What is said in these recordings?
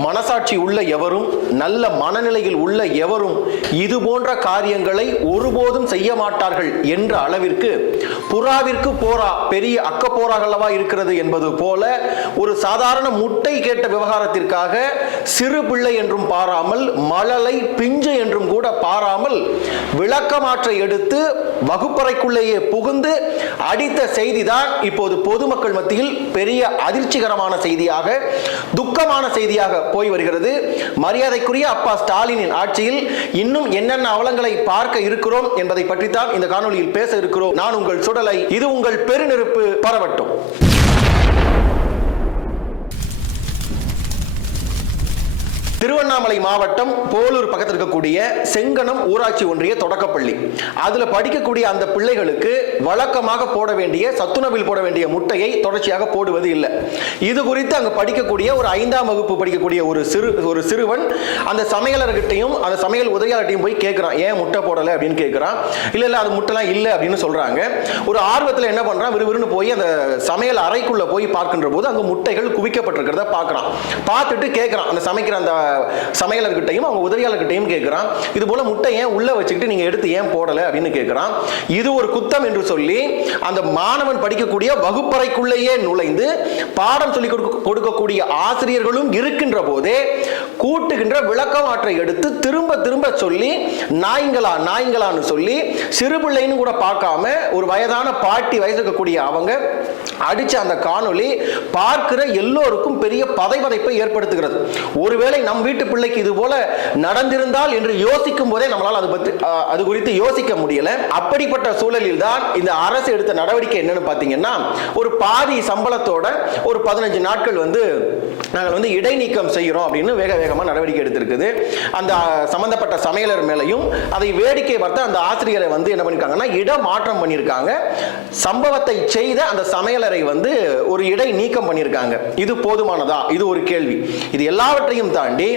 மனசாட்சி உள்ள எவரும் நல்ல மனநிலையில் உள்ள எவரும் இது போன்ற காரியங்களை ஒருபோதும் செய்ய மாட்டார்கள் என்ற அளவிற்கு புறாவிற்கு போரா பெரிய அக்க போராகல்லவா இருக்கிறது என்பது போல ஒரு சாதாரண முட்டை கேட்ட விவகாரத்திற்காக சிறு பிள்ளை என்றும் பாராமல் மழலை பிஞ்சு என்றும் கூட பாராமல் விளக்கமாற்றை எடுத்து வகுப்பறைக்குள்ளேயே புகுந்து அடித்த செய்திதான் இப்போது பொதுமக்கள் மத்தியில் பெரிய அதிர்ச்சிகரமான செய்தியாக துக்கமான செய்தியாக போய் வருகிறது. மரியாதைக்குரிய அப்பா ஸ்டாலினின் ஆட்சியில் இன்னும் என்னென்ன அவலங்களை பார்க்க இருக்கிறோம் என்பதை பற்றித்தான் இந்த காணொலியில் பேச இருக்கிறோம். நான் உங்கள் சுட சுடலை இது உங்கள் பெருநெருப்பு பரவட்டும். திருவண்ணாமலை மாவட்டம் போலூர் பக்கத்தில் இருக்கக்கூடிய செங்கனம் ஊராட்சி ஒன்றிய தொடக்கப்பள்ளி. அதுல படிக்கக்கூடிய அந்த பிள்ளைகளுக்கு வழக்கமாக போட வேண்டிய சத்துணவில் போட வேண்டிய முட்டையை தொடர்ச்சியாக போடுவது இல்லை. இது குறித்து அங்கு படிக்கக்கூடிய ஒரு ஐந்தாம் வகுப்பு படிக்கக்கூடிய ஒரு சிறு ஒரு சிறுவன் அந்த சமையலர்கிட்டையும் அந்த சமையல் உதவியாளர்கிட்டையும் போய் கேட்கிறான் ஏன் முட்டை போடலை? அப்படின்னு கேட்கிறான் இல்லை இல்லை அது முட்டைலாம் இல்லை அப்படின்னு சொல்றாங்க. ஒரு ஆர்வத்தில் என்ன பண்றான்? விறுவிறுன்னு போய் அந்த சமையல் அறைக்குள்ள போய் பார்க்கின்ற போது அங்க முட்டைகள் குவிக்கப்பட்டிருக்கிறத பார்க்கறான் பார்த்துட்டு கேட்குறான் அந்த சமைக்கிற அந்த சமையலர்கிட்டையும் அவங்க உதவியாளர்கிட்டையும் கேட்குறான் இது போல முட்டை ஏன் உள்ள வச்சுக்கிட்டு நீங்க எடுத்து ஏன் போடல அப்படின்னு கேட்குறான் இது ஒரு குத்தம் என்று சொல்லி அந்த மாணவன் படிக்கக்கூடிய வகுப்பறைக்குள்ளேயே நுழைந்து பாடம் சொல்லிக் கொடுக்க- கொடுக்கக்கூடிய ஆசிரியர்களும் இருக்கின்ற போதே கூட்டுகின்ற விளக்கமாற்றை எடுத்து திரும்ப திரும்ப சொல்லி நாய்ங்களா நாய்ங்களான்னு சொல்லி சிறு பிள்ளைன்னு கூட பார்க்காம ஒரு வயதான பாட்டி வயசு இருக்கக்கூடிய அவங்க அடிச்ச அந்த காணொளி பார்க்கிற எல்லோருக்கும் பெரிய பதைபதைப்பை ஏற்படுத்துகிறது. ஒருவேளை நம் வீட்டு பிள்ளைக்கு இது போல நடந்திருந்தால் என்று யோசிக்கும் போதே நம்மளால் அது பற்றி அது குறித்து யோசிக்க முடியல. அப்படிப்பட்ட சூழலில் தான் இந்த அரசு எடுத்த நடவடிக்கை என்னன்னு பார்த்தீங்கன்னா ஒரு பாதி சம்பளத்தோட ஒரு பதினஞ்சு நாட்கள் வந்து நாங்கள் வந்து இடைநீக்கம் செய்கிறோம் அப்படின்னு வேக வேகமாக நடவடிக்கை எடுத்திருக்குது. அந்த சம்பந்தப்பட்ட சமையலர் மேலையும் அதை வேடிக்கை பார்த்து அந்த ஆசிரியரை வந்து என்ன பண்ணிருக்காங்கன்னா இடமாற்றம் பண்ணியிருக்காங்க சம்பவத்தை செய்த அந்த சமையலரை வந்து ஒரு இடை நீக்கம் பண்ணியிருக்காங்க இது போதுமானதா? இது ஒரு கேள்வி. இது எல்லாவற்றையும் தாண்டி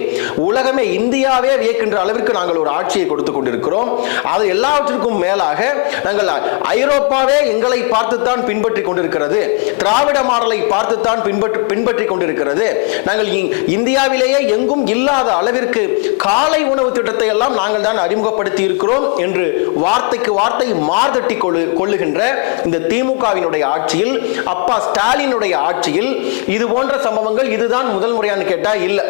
உலகமே இந்தியாவே வியக்கின்ற அளவிற்கு நாங்கள் ஒரு ஆட்சியை கொடுத்து கொண்டிருக்கிறோம். அது எல்லாவற்றிற்கும் மேலாக நாங்கள் ஐரோப்பாவே எங்களை பார்த்துத்தான் பின்பற்றி கொண்டிருக்கிறது. திராவிட மாடலை பார்த்துத்தான் பின்பற்றி பின்பற்றி கொண்டிருக்கிறது. நாங்கள் இந்தியாவிலேயே எங்கும் இல்லாத அளவிற்கு காலை உணவு திட்டத்தை எல்லாம் நாங்கள் தான் அறிமுகப்படுத்தி இருக்கிறோம் என்று வார்த்தைக்கு வார்த்தை மார்தட்டி கொள்ளு கொள்ளுகின்ற இந்த திமுகவினுடைய ஆட்சியில் அப்பா ஸ்டாலினுடைய ஆட்சியில் இது போன்ற சம்பவங்கள் இதுதான் முதல் முறையான்னு கேட்டால் இல்லை.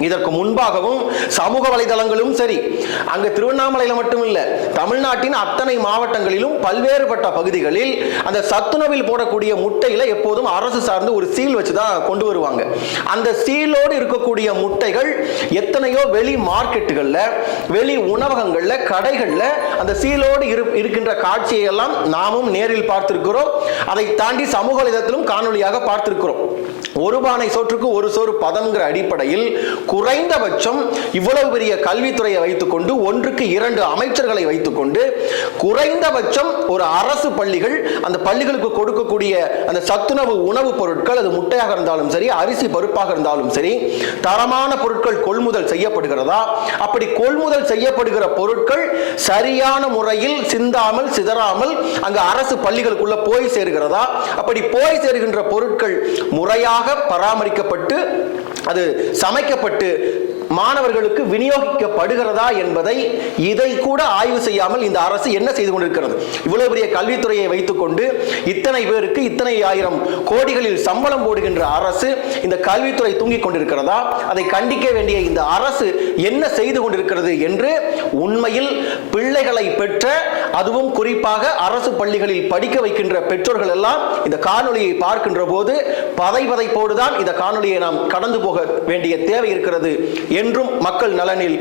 இதற்கு முன்பாகவும் சமூக வலைதளங்களும் சரி அங்கு திருவண்ணாமலையில மட்டும் இல்ல தமிழ்நாட்டின் அத்தனை மாவட்டங்களிலும் பல்வேறுபட்ட பகுதிகளில் அந்த சத்துணவில் போடக்கூடிய முட்டையில எப்போதும் அரசு சார்ந்து ஒரு சீல் வச்சு தான் கொண்டு வருவாங்க. அந்த சீலோடு இருக்கக்கூடிய முட்டைகள் எத்தனையோ வெளி மார்க்கெட்டுகள்ல வெளி உணவகங்கள்ல கடைகள்ல அந்த சீலோடு இரு- இருக்கின்ற காட்சியை எல்லாம் நாமும் நேரில் பார்த்திருக்கிறோம். அதை தாண்டி சமூக வலைதளத்திலும் காணொளியாக பார்த்திருக்கிறோம். ஒரு பானை சோற்றுக்கு ஒரு சோறு பதம்ங்கிற அடிப்படையில் குறைந்தபட்சம் இவ்வளவு பெரிய கல்வித்துறையை வைத்துக்கொண்டு ஒன்றுக்கு இரண்டு அமைச்சர்களை வைத்துக்கொண்டு குறைந்தபட்சம் ஒரு அரசு பள்ளிகள் அந்த பள்ளிகளுக்கு கொடுக்கக்கூடிய அந்த சத்துணவு உணவுப் பொருட்கள் அது முட்டையாக இருந்தாலும் சரி அரிசி பருப்பாக இருந்தாலும் சரி தரமான பொருட்கள் கொள்முதல் செய்யப்படுகிறதா? அப்படி கொள்முதல் செய்யப்படுகிற பொருட்கள் சரியான முறையில் சிந்தாமல் சிதறாமல் அங்கு அரசு பள்ளிகளுக்குள்ள போய் சேர்கிறதா? அப்படி போய் சேர்கின்ற பொருட்கள் முறையாக பராமரிக்கப்பட்டு அது சமைக்கப்பட்டு மாணவர்களுக்கு விநியோகிக்கப்படுகிறதா என்பதை இதை கூட ஆய்வு செய்யாமல் இந்த அரசு என்ன செய்து கொண்டிருக்கிறது? இவ்வளவு பெரிய கல்வித்துறையை வைத்துக்கொண்டு இத்தனை பேருக்கு இத்தனை ஆயிரம் கோடிகளில் சம்பளம் போடுகின்ற அரசு இந்த கல்வித்துறை தூங்கிக் கொண்டிருக்கிறதா? அதை கண்டிக்க வேண்டிய இந்த அரசு என்ன செய்து கொண்டிருக்கிறது என்று உண்மையில் பிள்ளைகளை பெற்ற அதுவும் குறிப்பாக அரசு பள்ளிகளில் படிக்க வைக்கின்ற பெற்றோர்கள் எல்லாம் இந்த காணொலியை பார்க்கின்ற போது பதை பதைப்போடுதான் இந்த காணொலியை நாம் கடந்து போக வேண்டிய தேவை இருக்கிறது என்றும் மக்கள் நலனில்